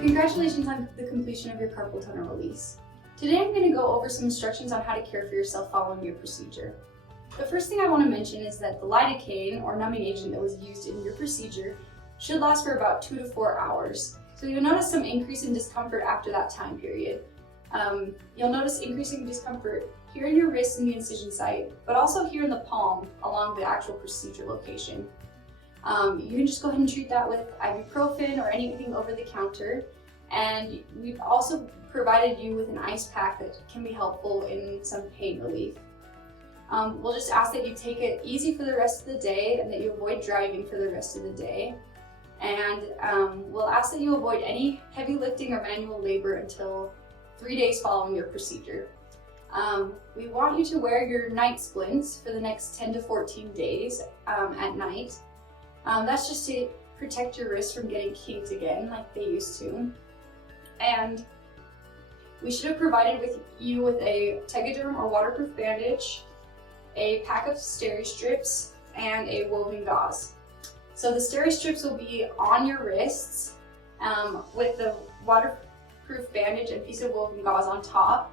Congratulations on the completion of your carpal tunnel release. Today I'm going to go over some instructions on how to care for yourself following your procedure. The first thing I want to mention is that the lidocaine or numbing agent that was used in your procedure should last for about 2 to 4 hours. So you'll notice some increase in discomfort after that time period. You'll notice increasing discomfort here in your wrist and the incision site, but also here in the palm along the actual procedure location. You can just go ahead and treat that with ibuprofen or anything over the counter. And we've also provided you with an ice pack that can be helpful in some pain relief. We'll just ask that you take it easy for the rest of the day and that you avoid driving for the rest of the day. And we'll ask that you avoid any heavy lifting or manual labor until 3 days following your procedure. We want you to wear your night splints for the next 10 to 14 days at night. That's just to protect your wrist from getting kinked again like they used to. And we should have provided you with a Tegaderm or waterproof bandage, a pack of steri strips, and a woven gauze. So the steri strips will be on your wrists with the waterproof bandage and piece of woven gauze on top.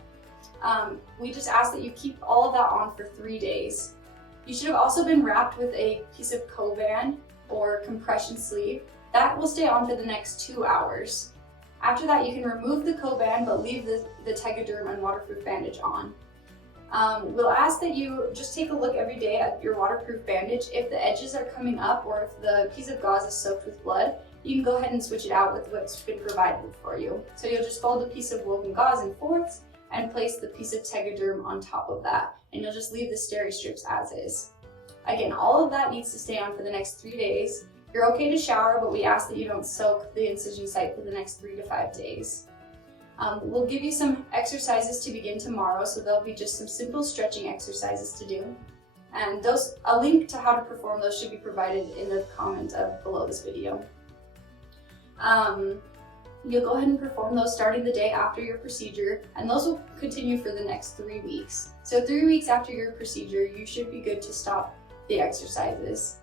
We just ask that you keep all of that on for 3 days. You should have also been wrapped with a piece of Coban or compression sleeve. That will stay on for the next 2 hours. After that, you can remove the Coban but leave the Tegaderm and waterproof bandage on. We'll ask that you just take a look every day at your waterproof bandage. If the edges are coming up or if the piece of gauze is soaked with blood, you can go ahead and switch it out with what's been provided for you. So you'll just fold a piece of woven gauze in fourths and place the piece of Tegaderm on top of that, and you'll just leave the steri strips as is. Again, all of that needs to stay on for the next 3 days. You're okay to shower, but we ask that you don't soak the incision site for the next 3 to 5 days. We'll give you some exercises to begin tomorrow, so there'll be just some simple stretching exercises to do. And a link to how to perform those should be provided in the comment below this video. You'll go ahead and perform those starting the day after your procedure, and those will continue for the next 3 weeks. So 3 weeks after your procedure, you should be good to stop the exercises.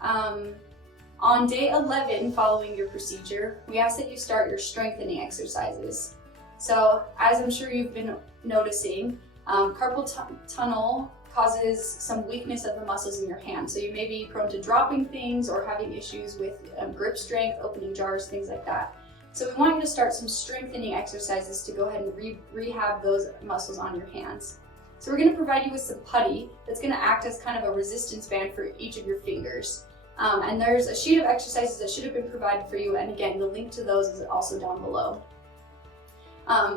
On day 11 following your procedure, we ask that you start your strengthening exercises. So as I'm sure you've been noticing, carpal tunnel causes some weakness of the muscles in your hand. So you may be prone to dropping things or having issues with grip strength, opening jars, things like that. So we want you to start some strengthening exercises to go ahead and rehab those muscles on your hands. So we're going to provide you with some putty that's going to act as kind of a resistance band for each of your fingers. And there's a sheet of exercises that should have been provided for you, and again, the link to those is also down below.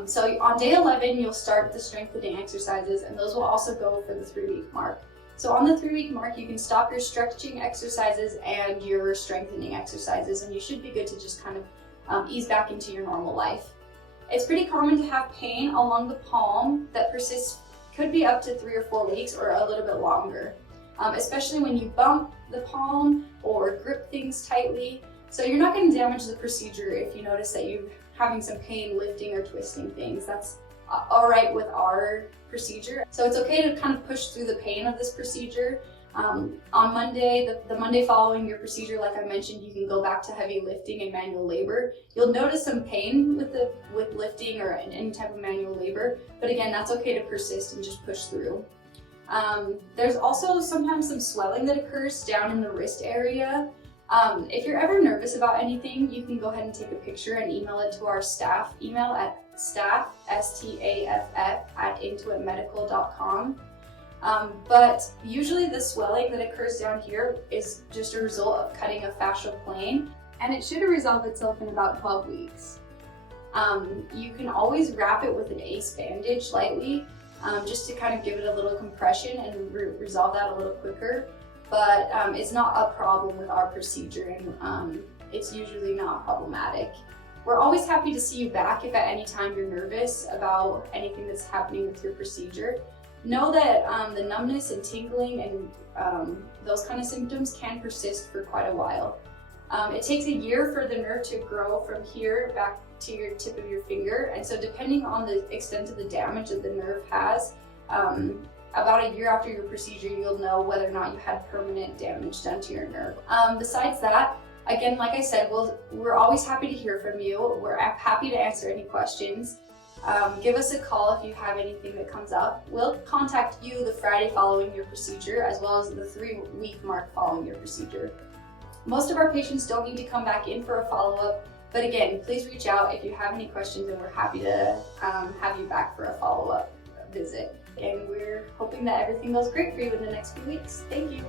So on day 11, you'll start the strengthening exercises, and those will also go for the 3-week mark. So on the 3-week mark, you can stop your stretching exercises and your strengthening exercises, and you should be good to just kind of ease back into your normal life. It's pretty common to have pain along the palm that persists, could be up to 3 or 4 weeks or a little bit longer, especially when you bump the palm or grip things tightly. So you're not going to damage the procedure if you notice that you're having some pain lifting or twisting things. That's all right with our procedure. So it's okay to kind of push through the pain of this procedure. On Monday, the Monday following your procedure, like I mentioned, you can go back to heavy lifting and manual labor. You'll notice some pain with lifting or any type of manual labor, but again, that's okay to persist and just push through. There's also sometimes some swelling that occurs down in the wrist area. If you're ever nervous about anything, you can go ahead and take a picture and email it to our staff email at staff, staff@intuitmedical.com. But usually the swelling that occurs down here is just a result of cutting a fascial plane, and it should resolve itself in about 12 weeks. You can always wrap it with an ACE bandage lightly, just to kind of give it a little compression and resolve that a little quicker. But it's not a problem with our procedure, and it's usually not problematic. We're always happy to see you back if at any time you're nervous about anything that's happening with your procedure. Know that the numbness and tingling and those kind of symptoms can persist for quite a while. It takes a year for the nerve to grow from here back to your tip of your finger, and so depending on the extent of the damage that the nerve has, about a year after your procedure, you'll know whether or not you had permanent damage done to your nerve. Besides that, Again, like I said, we're always happy to hear from you. We're happy to answer any questions. Give us a call if you have anything that comes up. We'll contact you the Friday following your procedure, as well as the 3-week mark following your procedure. Most of our patients don't need to come back in for a follow-up, but again, please reach out if you have any questions, and we're happy to have you back for a follow-up visit. And we're hoping that everything goes great for you in the next few weeks. Thank you.